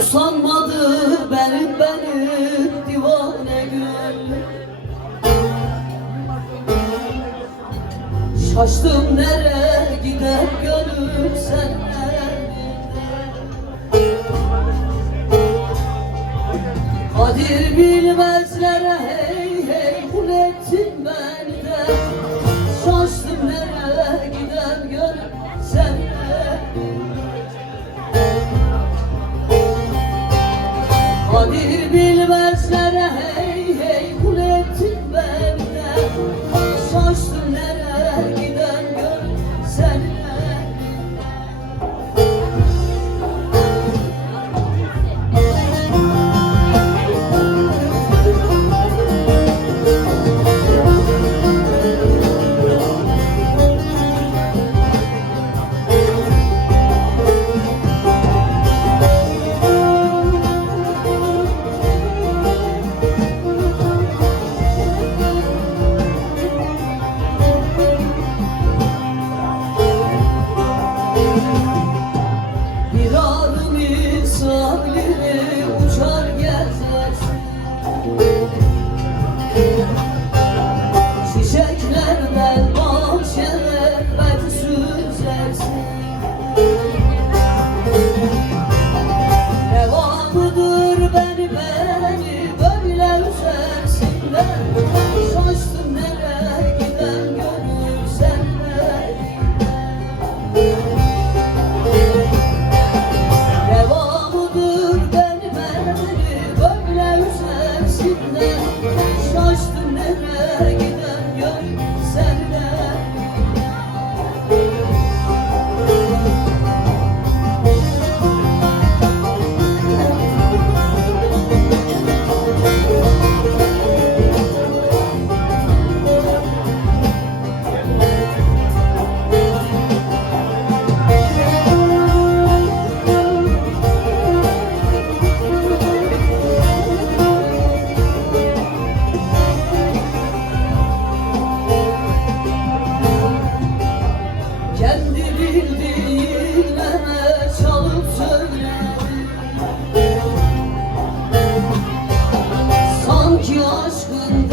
Usanmadı benim divane gönlüm. Şaştım nereye gider gönlüm sen kadir bilmezlere hey hey kul ettin beni de. Şaştım nereye gider gönlüm sen kadir bilmezlere hey hey kul ettin beni de. Şaştım nereye gider gönlüm sen uçar gezersin. Çiçeklerden bahçeler belki süzersin. Devamıdır beni böyle üzersin de. Şaştım nereye giden gönül senle. Devamıdır beni böyle üzersin de. Şaştım nereye giden gönül senle. Kendi bildiğine çalıp söyledi. Sanki aşkın